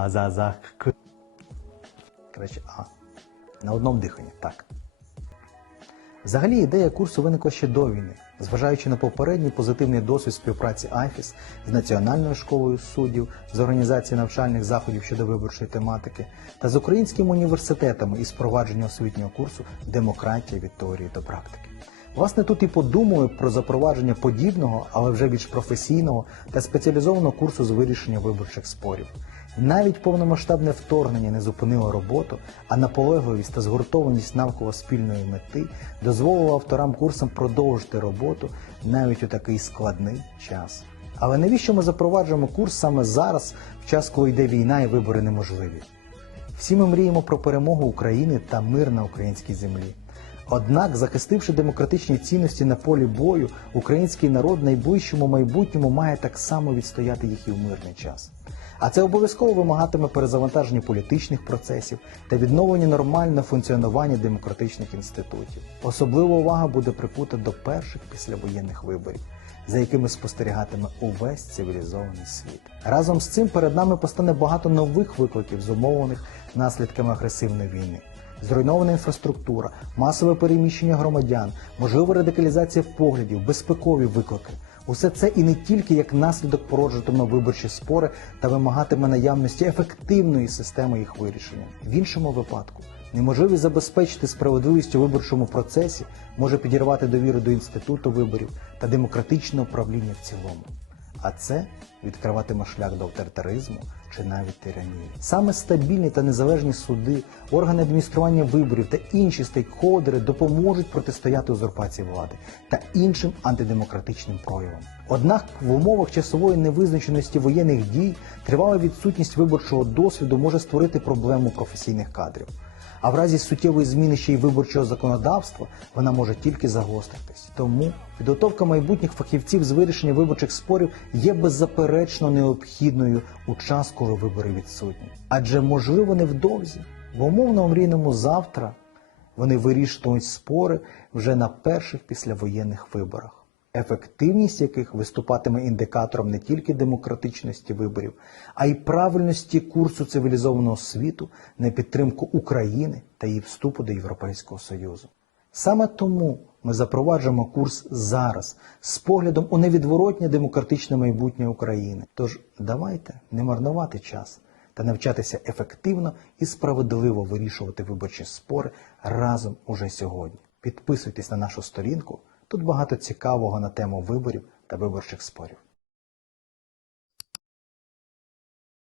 А за за к. Коротше, а. На одному диханні, так. Взагалі ідея курсу виникла ще до війни, зважаючи на попередній позитивний досвід співпраці АФІС з Національною школою суддів, з організації навчальних заходів щодо виборчої тематики та з українськими університетами із впровадження освітнього курсу Демократія від теорії до практики. Власне, тут і подумаю про запровадження подібного, але вже більш професійного та спеціалізованого курсу з вирішення виборчих спорів. Навіть повномасштабне вторгнення не зупинило роботу, а наполегливість та згуртованість навколо спільної мети дозволило авторам курсам продовжити роботу навіть у такий складний час. Але навіщо ми запроваджуємо курс саме зараз, в час, коли йде війна і вибори неможливі? Всі ми мріємо про перемогу України та мир на українській землі. Однак, захистивши демократичні цінності на полі бою, український народ в найближчому майбутньому має так само відстояти їх і в мирний час. А це обов'язково вимагатиме перезавантаження політичних процесів та відновлення нормального функціонування демократичних інститутів. Особлива увага буде прикута до перших післявоєнних виборів, за якими спостерігатиме увесь цивілізований світ. Разом з цим перед нами постане багато нових викликів, зумовлених наслідками агресивної війни. Зруйнована інфраструктура, масове переміщення громадян, можлива радикалізація поглядів, безпекові виклики. Усе це і не тільки як наслідок породжуватиме виборчі спори та вимагатиме наявності ефективної системи їх вирішення. В іншому випадку неможливість забезпечити справедливість у виборчому процесі може підірвати довіру до інституту виборів та демократичного управління в цілому. А це відкриватиме шлях до авторитаризму чи навіть тиранії. Саме стабільні та незалежні суди, органи адміністрування виборів та інші стейкхолдери допоможуть протистояти узурпації влади та іншим антидемократичним проявам. Однак в умовах часової невизначеності воєнних дій тривала відсутність виборчого досвіду може створити проблему професійних кадрів. А в разі суттєвої зміни ще й виборчого законодавства вона може тільки загостритись. Тому підготовка майбутніх фахівців з вирішення виборчих спорів є беззаперечно необхідною у час, коли вибори відсутні. Адже можливо невдовзі, в умовно мрійному завтра вони вирішуватимуть спори вже на перших післявоєнних виборах ефективність яких виступатиме індикатором не тільки демократичності виборів, а й правильності курсу цивілізованого світу на підтримку України та її вступу до Європейського Союзу. Саме тому ми запроваджуємо курс зараз з поглядом у невідворотнє демократичне майбутнє України. Тож давайте не марнувати час та навчатися ефективно і справедливо вирішувати виборчі спори разом уже сьогодні. Підписуйтесь на нашу сторінку. Тут багато цікавого на тему виборів та виборчих спорів.